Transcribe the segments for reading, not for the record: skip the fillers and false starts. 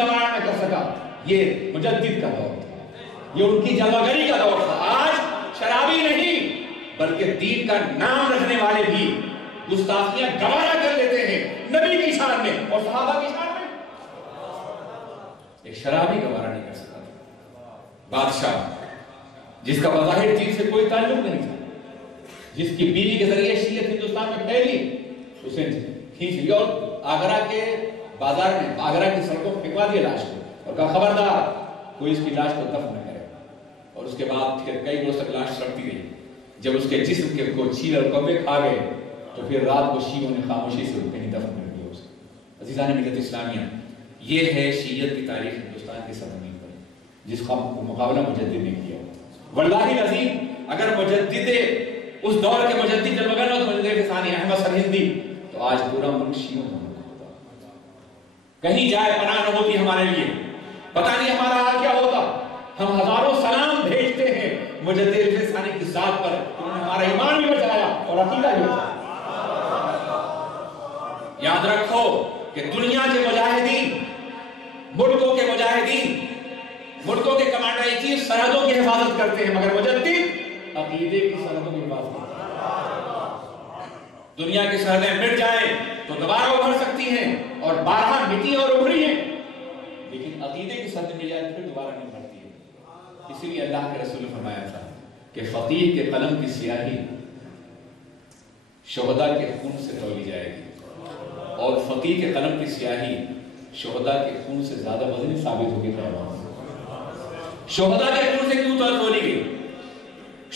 گوارا نہ کر سکا. یہ مجدد کا دور تھا, یہ ان کی جلوگری کا دور تھا. آج شرابی نہیں بلکہ دین کا نام رکھنے والے بھی گستاخیاں گوارا کر لیتے ہیں نبی کی شان میں اور صحابہ کی شان میں. ایک شرابی گوارا نہیں کر سکا تھا. بادشاہ جس کا بظاہر دین سے کوئی تعلق نہیں تھا, جس کی بیوی کے ذریعے شیعت ہندوستان میں پھیلی, اسے کھینچ لیا اور آگرہ کے بازار میں, آگرہ کی سڑکوں میں پھینکوا دیا لاش کو اور کہا خبردار کوئی اس کی لاش کو دفن نہ کرے. اور اس کے بعد پھر کئی روز تک لاش سڑتی رہی. جب اس کے جسم کے کو چیل اور کبے کھا گئے تو پھر رات کو شیعوں نے خاموشی سے کہیں دفن کر دیا اسے. عزیزان ملت اسلامیہ, یہ ہے شیعت کی تاریخ ہندوستان کی سرزمین پر, جس کا مقابلہ مجدد نے کیا. واللہ العظیم اگر مجدد اس دور کے مجدد جلوگر ہو تو مجدد ثانی احمد سرہندی, تو آج پورا ملک شیعوں کا ملک ہوتا. کہیں جائے پناہ نہ ہوتی ہمارے لیے, پتہ نہیں ہمارا حال کیا ہوتا. ہم ہزاروں سلام بھیجتے ہیں مجدد ثانی کی ذات پر, انہوں نے ہمارا ایمان بھی بچایا اور عقیدہ بھی بچایا. یاد رکھو کہ دنیا کے مجاہدین, ملکوں کے مجاہدین, ملکوں کے کمانڈر ان چیف سرحدوں کی حفاظت کرتے ہیں, مگر مجدد عقیدے کی سرحدوں کی حفاظت کرتے ہیں. دنیا کی سرحدیں مٹ جائیں تو دوبارہ ابھر سکتی ہیں اور بارہ مٹی اور ابھری ہیں, لیکن عقیدے کی سرحد مٹ جائے پھر دوبارہ نہیں بھرتی ہے. اسی لیے اللہ کے رسول نے فرمایا تھا کہ فقیر کے قلم کی سیاہی شہداء کے خون سے تولی جائے گی, اور فقیر کے قلم کی سیاہی شہداء کے خون سے زیادہ وزنی ثابت ہوگی. شہداء کے خون سے کیوں تولی گئی؟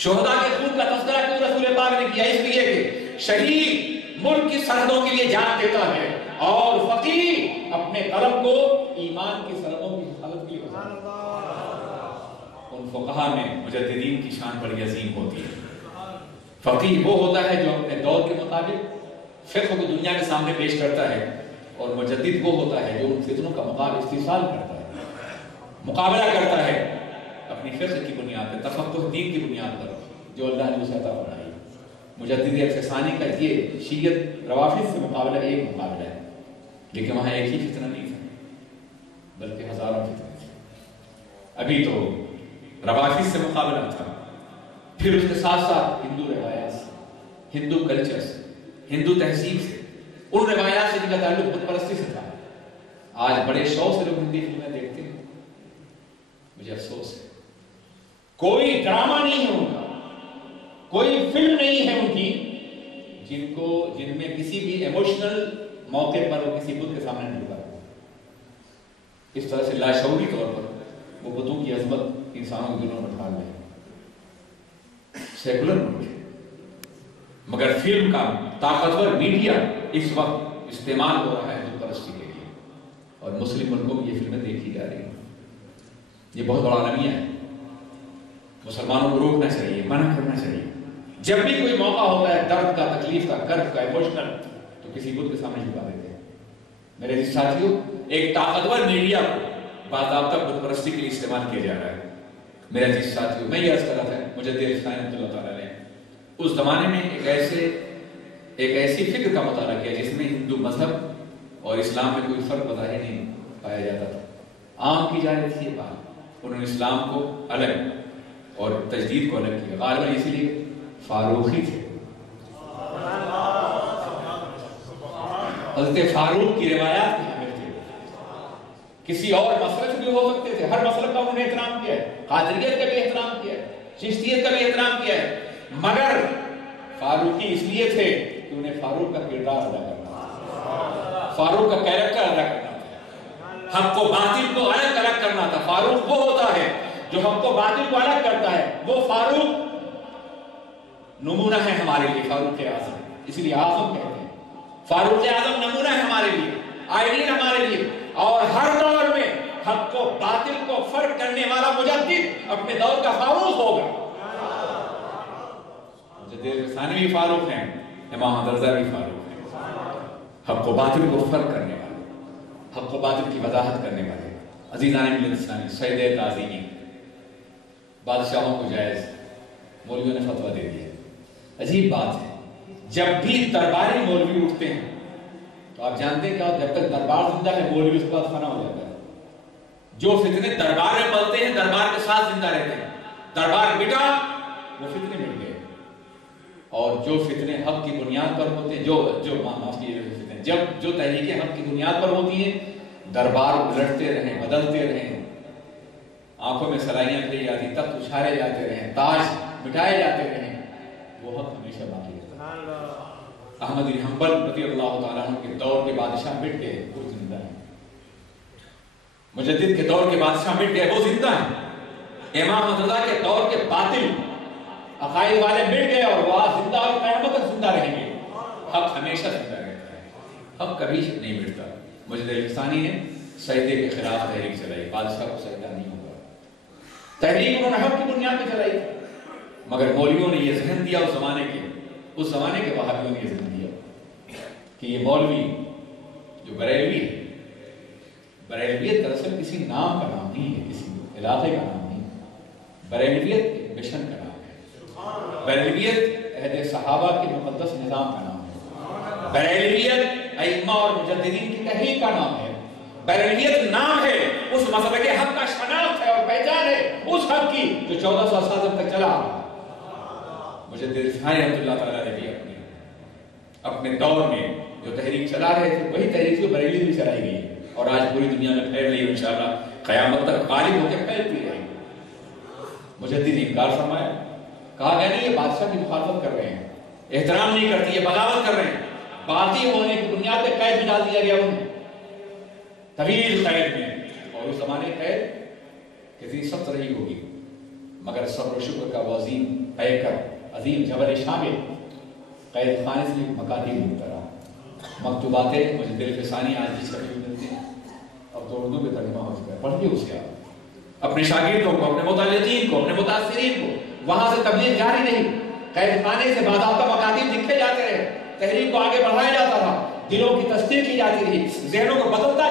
شہداء کے خون کا تذکرہ کیوں رسول پاک نے کیا؟ اس لیے کہ شہید ملک کی سرحدوں کے لیے جان دیتا ہے اور فقیر اپنے قلم کو ایمان کی سرحدوں کی حفاظت کے لیے ہوتا ہے. ان فقہا میں مجددین کی شان بڑی عظیم ہوتی ہے. فقیر وہ ہوتا ہے جو اپنے دور کے مطابق فقہ کو دنیا کے سامنے پیش کرتا ہے, اور مجدد وہ ہوتا ہے جو ان فتنوں کا مقابلہ استحصال کرتا ہے, مقابلہ کرتا ہے اپنی فقہ کی بنیاد پر, تفقہ دین کی بنیاد پر جو اللہ نے اسے عطا فرمائی. مجدد ثانی کا یہ شیعت روافض سے مقابلہ ایک مقابلہ ہے, لیکن وہاں ایک ہی فتنہ نہیں تھا بلکہ ہزاروں فتنے تھے. ابھی تو روافض سے مقابلہ تھا, پھر اس کے ساتھ ساتھ ہندو روایات سے, ہندو کلچر سے, ہندو تہذیب سے, ان روایات سے جن کا تعلق بت پرستی سے تھا. آج بڑے شوق سے لوگ ہندی فلمیں دیکھتے ہیں. مجھے افسوس ہے کوئی ڈرامہ نہیں ہے ان کا, کوئی فلم نہیں ہے ان کی جن میں کسی بھی ایموشنل موقع پر وہ کسی بت کے سامنے نہیں جھکا. اس طرح سے لاشعوری طور پر وہ بتوں کی عظمت انسانوں کے دلوں میں ڈھال رہے ہیں. سیکولر ملک ہے, مگر فلم کا طاقتور میڈیا اس وقت استعمال ہو رہا ہے بت پرستی کے لیے, اور مسلم ملکوں میں یہ فلمیں دیکھی جا رہی ہیں. یہ بہت بڑا المیہ ہے. مسلمانوں کو روکنا چاہیے, منع کرنا چاہیے. جب بھی کوئی موقع ہوتا ہے درد کا, تکلیف کا, کرب کا, ایموشنل, تو کسی بت کے سامنے جھکا دیتے ہیں. میرے عزیز ساتھیوں, ایک طاقتور میڈیا کو باضابطہ بت پرستی کے لیے استعمال کیا جا رہا ہے. میرے عزیز ساتھیوں, میں یہ عرض کر رہا تھا مجدد ثانی رحمۃ اللہ تعالیٰ نے اس زمانے میں ایک ایسی فکر کا مطالعہ کیا جس میں ہندو مذہب اور اسلام میں کوئی فرق بظاہر نہیں پایا جاتا تھا. عام کی جا رہی تھی یہ بات. انہوں نے اسلام کو الگ اور تجدید کو الگ کیا, غالباً اسی لیے فاروقی تھے. حضرت فاروق کی روایات کی حامل تھے. کسی اور مسلک بھی ہو سکتے تھے, ہر مسلک کا انہوں نے احترام کیا ہے, قادریت کا بھی احترام کیا ہے, چشتیت کا بھی احترام کیا ہے, مگر فاروقی اس لیے تھے کہ انہیں فاروق کا کردار ادا کرنا تھا, فاروق کا کیریکٹر ادا کرنا تھا, حق کو باطل کو الگ کرنا تھا. فاروق وہ ہوتا ہے جو حق کو باطل کو الگ کرتا ہے. وہ فاروق نمونہ ہے ہمارے لیے, فاروق اعظم, اسی لیے اعظم کہتے ہیں. فاروق اعظم نمونہ ہے ہمارے لیے, آئیڈین ہمارے لیے, اور ہر دور میں حق کو باطل کو فرق کرنے والا مجدد اپنے دور کا فاروق ہوگا. مجدد ثانی بھی فاروق ہیں, امام رضا بھی فاروق ہیں, حق و باطل کو فرق کرنے والے, حق و باطل کی وضاحت کرنے والے. عزیزان ملت اسلامی, سید تعظیمی, بادشاہوں کو جائز, مولویوں نے فتویٰ دے دیا. عجیب بات ہے, جب بھی درباری مولوی اٹھتے ہیں تو آپ جانتے ہیں کہ جب تک دربار زندہ ہے مولوی اس کے بعد فنا ہو جاتا ہے. جو فتنے دربار میں پلتے ہیں دربار کے ساتھ زندہ رہتے ہیں. دربار مٹا وہ فتنے مٹ گئے. اور جو فتنے حق کی بنیاد پر ہوتے ہیں, جو تحریکیں حق کی بنیاد پر ہوتی ہیں, دربار الٹتے رہیں, بدلتے رہیں, آنکھوں میں سلائیاں کھلی جاتی, تخت اچھالے جاتے رہیں, تاج مٹائے جاتے رہیں, وہ حق ہمیشہ باقی رہتا ہے. احمد بن حنبل رضی اللہ تعالیٰ عنہ کے دور کے بادشاہ مٹ گئے, وہ زندہ ہیں. مجدد کے دور کے بادشاہ مٹ گئے, وہ زندہ ہیں. امام مرتضیٰ کے دور کے باطل عقائد والے مٹ گئے اور وہ زندہ اور قیامت تک زندہ رہیں گے. حق ہمیشہ زندہ رہتا ہے, حق کبھی نہیں مٹتا. مجدد الفسانی نے سجدے کے خلاف تحریک چلائی, بادشاہ کو سجدہ نہیں ہوگا. تحریک انہوں نے حق کی بنیاد پہ چلائی, مگر مولویوں نے یہ ذہن دیا, اس زمانے کے وہابیوں نے یہ ذہن دیا کہ یہ مولوی جو بریلوی ہے, بریلویت دراصل کسی نام کا نام نہیں ہے, کسی علاقے کا نام نہیں. بریلویت ایک مشن کا نام ہے. بریلویت عہد صحابہ کے مقدس نظام کا نام ہے. بریلویت ائمہ اور مجددین کی تحریک کا نام ہے. بریلویت نام ہے اس مسئلے کے حق کا شناخت ہے اور پہچان ہے اس حق کی جو 1400 سال تک چلا آ رہا. مجدد الفسانی رحمۃ اللہ تعالیٰ نے بھی اپنے دور میں جو تحریک چلا رہے تھے وہی تحریک جو بریلی بھی چلائی گئی اور آج پوری دنیا میں پھیل رہی ہے, انشاءاللہ قیامت تک غالب ہو کے پھیلتی رہے گی. مجدد نے انکار فرمایا, کہا گیا نہیں یہ بادشاہ کی مخالفت کر رہے ہیں, احترام نہیں کرتی, یہ بغاوت کر رہے ہیں. باغی ہونے کی بنیاد پہ قید میں ڈال دیا گیا انہیں, طویل قید میں. اور اس زمانے قید کتنی سخت رہی ہوگی, مگر صبر و شکر کا وہ عظیم پیکر, عظیم جبل شامل قید خانے سے مکاتب ملتا رہا. مکتوبات مجدد الفسانی آج بھی چھپی ہوئی ملتی ہیں, اب تو اردو میں ترجمہ ہو چکا ہے. پڑھیے اس کے آپ اپنے شاگردوں کو, اپنے متعلقین کو, اپنے متاثرین کو. وہاں سے تبلیغ جاری نہیں, قید خانے سے باضابطہ مکاتب لکھے جاتے رہے, تحریک کو آگے بڑھایا جاتا رہا, دلوں کی تصدیق کی جاتی رہی, ذہنوں کو بدلتا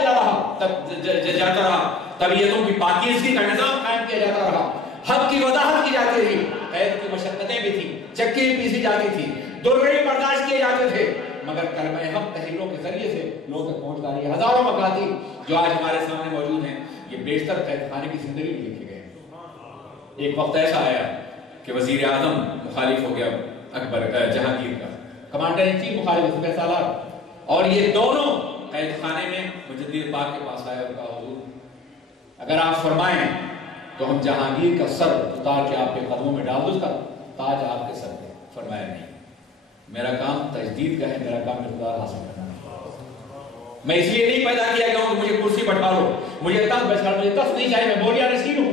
جاتا رہا, طبیعتوں کی پاکیزگی کا نظام قائم کیا جاتا رہا, حق کی وضاحت کی جاتی رہی. قید کی مشقتیں بھی تھیں, چکی بھی پیسی جاتی تھی, درگے برداشت کیے جاتے تھے, مگر کلمہ حق تحریروں کے ذریعے سے لوگوں تک پہنچتا رہی. ہزاروں مکاتب جو آج ہمارے سامنے موجود ہیں یہ بیشتر قید خانے کی زندگی میں لکھے گئے. ایک وقت ایسا آیا کہ وزیر اعظم مخالف ہو گیا اکبر جہانگیر کا, کمانڈر ان چیف مخالف ہو گیا سالار, اور یہ دونوں قید خانے میں مجدد پاک کے پاس آئے اور کہا حضور اگر آپ فرمائیں تو ہم جہانگیر کا سر اتار کے آپ کے قدموں میں ڈال دوں, اس کا تاج آپ کے سر پہ. فرمایا نہیں, میرا کام تجدید کا ہے, میرا کام اقتدار حاصل کرنا ہے. میں اس لیے نہیں پیدا کیا گیا ہوں کہ مجھے کرسی بٹھا لو, مجھے تخت نہیں چاہیے, میں بوریا نشین ہوں,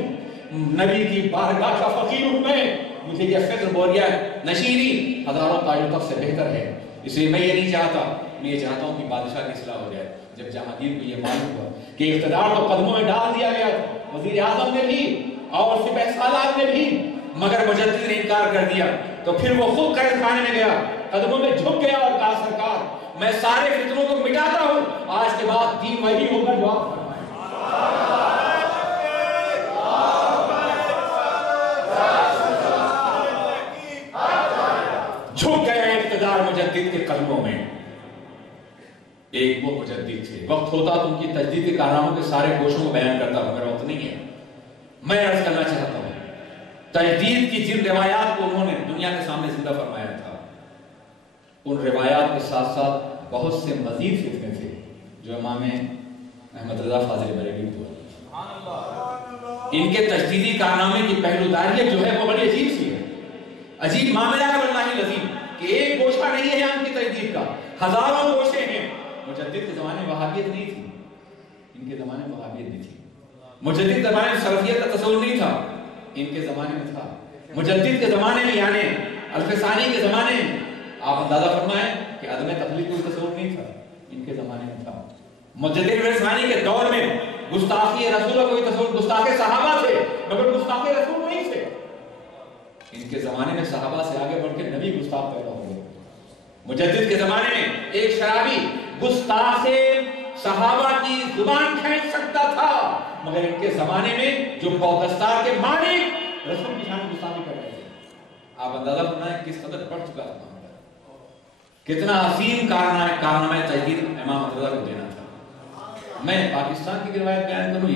نبی کی بارگاہ کا فقیر ہوں میں, مجھے یہ فکر بوریا نشینی ہزاروں تاج و تخت سے بہتر ہے. اس لیے میں یہ نہیں چاہتا, میں یہ چاہتا ہوں کہ بادشاہ کی اصلاح ہو جائے. جب جہانگیر کو یہ معلوم ہوا کہ اقتدار تو قدموں میں ڈال دیا گیا, وزیر اعظم نے بھی اور سپہ سالار نے بھی, مگر مجدد نے انکار کر دیا, تو پھر وہ خود قید خانے میں گیا, قدموں میں جھک گیا اور کہا سرکار میں سارے فتنوں کو مٹاتا ہوں, آج کے بعد دین وہی ہوگا جو آپ فرمائیں. جھک گئے اقتدار مجدد کے قدموں میں. ایک وہ مجدد تھے, وقت ہوتا تو ان کی تجدیدی کارناموں کے سارے گوشوں کو بیان کرتا ہوں, میرا وقت نہیں ہے. میں عرض کرنا چاہتا ہوں تجدید کی جن روایات کو انہوں نے دنیا کے سامنے زندہ فرمایا تھا, ان روایات کے ساتھ ساتھ بہت سے مزید فتنے تھے جو امام احمد رضا فاضل بریلوی ہوئے. ان کے تجدیدی کارنامے کی پہلوداریت جو ہے وہ بڑی عجیب سی ہے. عجیب معاملہ ہے واللہ العظیم کہ ایک گوشہ نہیں ہے ان کی تجدید کا, ہزاروں گوشے ہیں. مجدد کے زمانے میں وہابیت نہیں تھی, ان کے زمانے میں وہابیت نہیں تھی. مجدد کے زمانے میں سلفیت کا تصور نہیں تھا, ان کے زمانے میں تھا. مجدد کے زمانے میں یعنی الفسانی کے زمانے میں آپ اندازہ فرمائیں کہ عدم تخلیق کوئی تصور نہیں تھا, ان کے زمانے میں تھا. مجدد الفسانی کے دور میں گستاخی رسول کا کوئی تصور, گستاخ صحابہ تھے مگر گستاخ رسول نہیں تھے. ان کے زمانے میں صحابہ سے آگے بڑھ کے نبی گستاخ پیدا ہو گئے. مجدد کے زمانے میں ایک شرابی گستاخ صحابہ کی زبان کھینچ سکتا تھا, مگر ان کے زمانے میں جو پودستار کے مالک رسول کی شان گستاخی کر رہے تھے. آپ اندازہ فرمائیں کس قدر بڑھ چکا تھا, کتنا عظیم کارنامہ تجدید امام رضا کو دینا تھا. میں پاکستان کی روایت بیان کروں